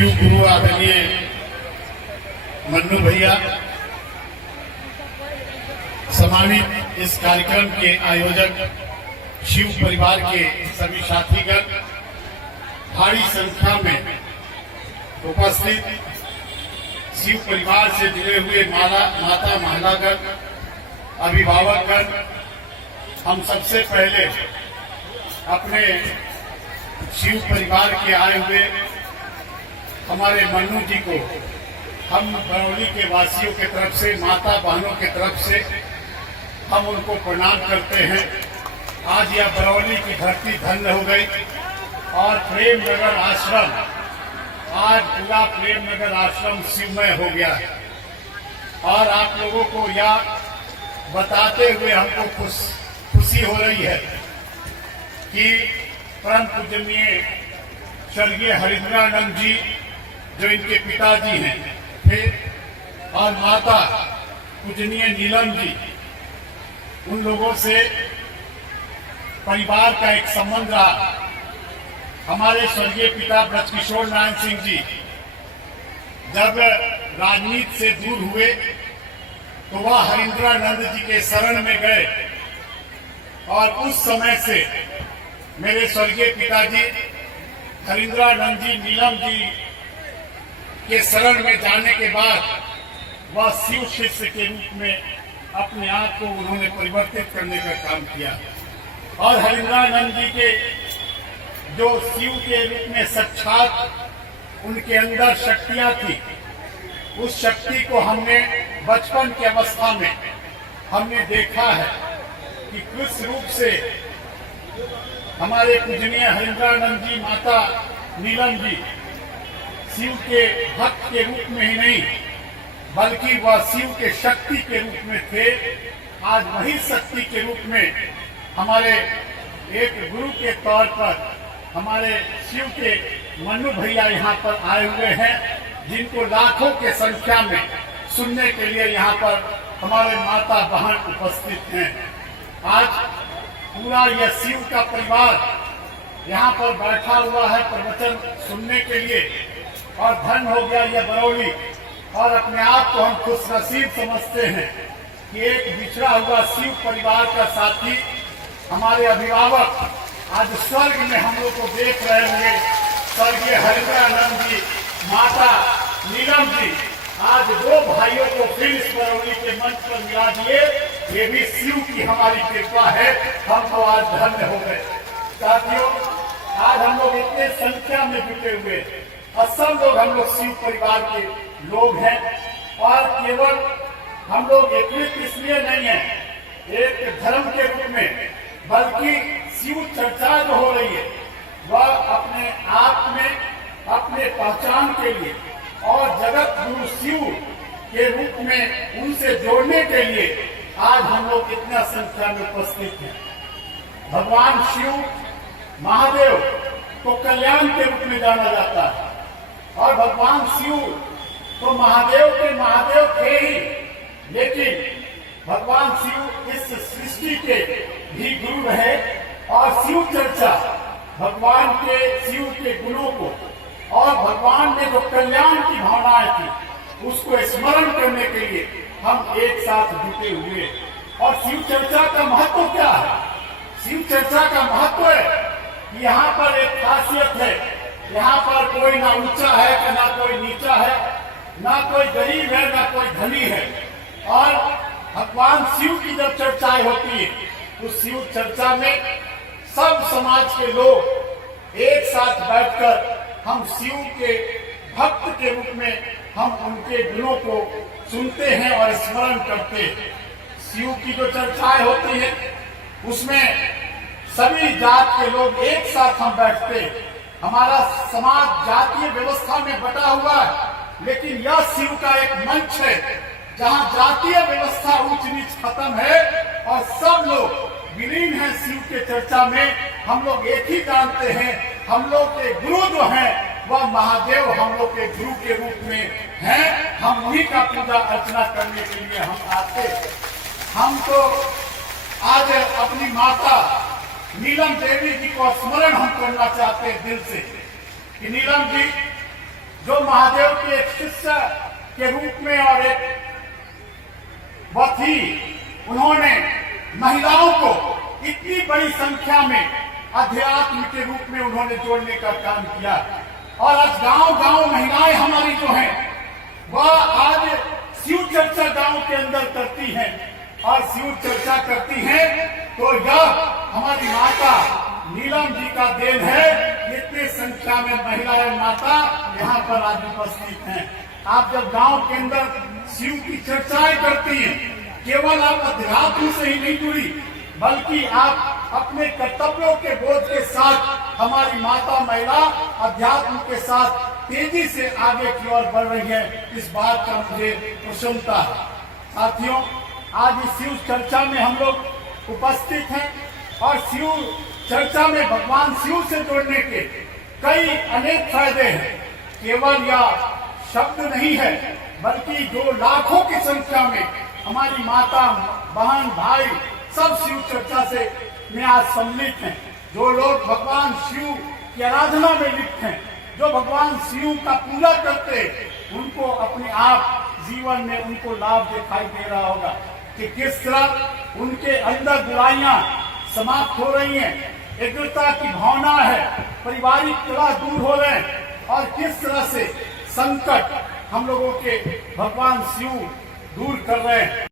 शिव गुरु आदरणीय मन्नू भैया, सम्मानित इस कार्यक्रम के आयोजक शिव परिवार के सभी साथीगण, भारी संख्या में उपस्थित शिव परिवार से जुड़े हुए माता महिलागण, अभिभावकगण, हम सबसे पहले अपने शिव परिवार के आए हुए हमारे मन्नू जी को हम बरौली के वासियों की तरफ से, माता बहनों की तरफ से हम उनको प्रणाम करते हैं। आज यह बरौली की धरती धन्य हो गई और प्रेम नगर आश्रम, आज पूरा प्रेम नगर आश्रम शिवमय हो गया है। और आप लोगों को यह बताते हुए हमको खुशी हो रही है कि परम पूजनीय स्वर्गीय हरिंद्रानंद जी, जो इनके पिताजी हैं, फिर और माता पूजनीय नीलम जी, उन लोगों से परिवार का एक संबंध रहा। हमारे स्वर्गीय पिता ब्रजकिशोर नारायण सिंह जी जब राजनीति से दूर हुए तो वह हरिंद्रानंद जी के शरण में गए और उस समय से मेरे स्वर्गीय पिताजी हरिंद्रानंद जी, नीलम जी के शरण में जाने के बाद वह शिव शिष्य के रूप में अपने आप को उन्होंने परिवर्तित करने का काम किया। और हरिंद्रानंद जी के जो शिव के रूप में साक्षात उनके अंदर शक्तियां थी, उस शक्ति को हमने बचपन की अवस्था में हमने देखा है कि किस रूप से हमारे पूजनीय हरिंद्रानंद जी, माता नीलम जी शिव के भक्त के रूप में ही नहीं बल्कि वह शिव के शक्ति के रूप में थे। आज वही शक्ति के रूप में हमारे एक गुरु के तौर पर हमारे शिव के मन्नू भैया यहाँ पर आए हुए हैं, जिनको लाखों के संख्या में सुनने के लिए यहाँ पर हमारे माता बहन उपस्थित हैं। आज पूरा यह शिव का परिवार यहाँ पर बैठा हुआ है प्रवचन सुनने के लिए, और धन हो गया यह बरौली। और अपने आप को हम खुशनसीब समझते हैं कि एक बिछड़ा हुआ शिव परिवार का साथी, हमारे अभिभावक आज स्वर्ग में हम लोग को देख रहे होंगे। स्वर्गीय हरिंद्रानंद जी, माता नीलम जी, आज दो भाइयों को फिर इस बरौली के मंच पर मिला दिए। ये भी शिव की हमारी कृपा है, हम तो आज धन्य हो गए। साथियों, आज हम लोग इतने संख्या में जुटे हुए और सब लोग हम लोग शिव परिवार के लोग हैं। और केवल हम लोग एकत्रित इसलिए नहीं है एक धर्म के रूप में, बल्कि शिव चर्चा जो हो रही है वह अपने आप में अपने पहचान के लिए और जगत गुरु शिव के रूप में उनसे जोड़ने के लिए आज हम लोग इतना संख्या में उपस्थित हैं। भगवान शिव महादेव को कल्याण के रूप में जाना जाता है और भगवान शिव तो महादेव के महादेव थे ही, लेकिन भगवान शिव इस सृष्टि के भी गुरु रहे। और शिव चर्चा भगवान के शिव के गुणों को और भगवान ने जो कल्याण की भावनाएं थी उसको स्मरण करने के लिए हम एक साथ जुटे हुए। और शिव चर्चा का महत्व क्या है? शिव चर्चा का महत्व है कि यहाँ पर एक खासियत है, यहाँ पर कोई ना ऊंचा है ना कोई नीचा है, ना कोई गरीब है ना कोई धनी है। और भगवान शिव की जब चर्चाएं होती है उस शिव चर्चा में सब समाज के लोग एक साथ बैठकर हम शिव के भक्त के रूप में हम उनके गुणों को सुनते हैं और स्मरण करते हैं। शिव की जो चर्चाएं होती है उसमें सभी जात के लोग एक साथ हम बैठते हैं। हमारा समाज जातीय व्यवस्था में बटा हुआ है, लेकिन यह शिव का एक मंच है जहां जातीय व्यवस्था ऊंच नीच खत्म है और सब लोग विलीन हैं शिव के चर्चा में। हम लोग एक ही जानते हैं, हम लोग के गुरु जो हैं वह महादेव हम लोग के गुरु के रूप में हैं। हम उन्हीं का पूजा अर्चना करने के लिए हम आते। हम तो आज अपनी माता नीलम देवी जी को स्मरण हम करना चाहते हैं दिल से कि नीलम जी जो महादेव के एक शिष्य के रूप में और एक थी, उन्होंने महिलाओं को इतनी बड़ी संख्या में अध्यात्म के रूप में उन्होंने जोड़ने का काम किया। और आज गांव गांव महिलाएं हमारी जो हैं वह आज शिव चर्चा गांव के अंदर करती हैं और शिव चर्चा करती हैं। तो यह हमारी माता नीलम जी का देन है। इतनी संख्या में महिलाएं माता यहाँ पर आज उपस्थित हैं। आप जब गांव के अंदर शिव की चर्चाएं करती हैं, केवल आप अध्यात्म से ही नहीं जुड़ी, बल्कि आप अपने कर्तव्यों के बोध के साथ हमारी माता महिला अध्यात्म के साथ तेजी से आगे की ओर बढ़ रही है। इस बात का मुझे प्रसन्नता है। साथियों, आज इस शिव चर्चा में हम लोग उपस्थित हैं और शिव चर्चा में भगवान शिव से जोड़ने के कई अनेक फायदे हैं। केवल यह शब्द नहीं है, बल्कि जो लाखों की संख्या में हमारी माता बहन भाई सब शिव चर्चा से में आज सम्मिलित हैं। जो लोग भगवान शिव की आराधना में लिप्त हैं, जो भगवान शिव का पूजा करते हैं, उनको अपने आप जीवन में उनको लाभ दिखाई दे रहा होगा कि किस तरह उनके अंदर बुराइयां समाप्त हो रही हैं, एकता की भावना है, पारिवारिक कलह दूर हो रहे हैं और किस तरह से संकट हम लोगों के भगवान शिव दूर कर रहे हैं।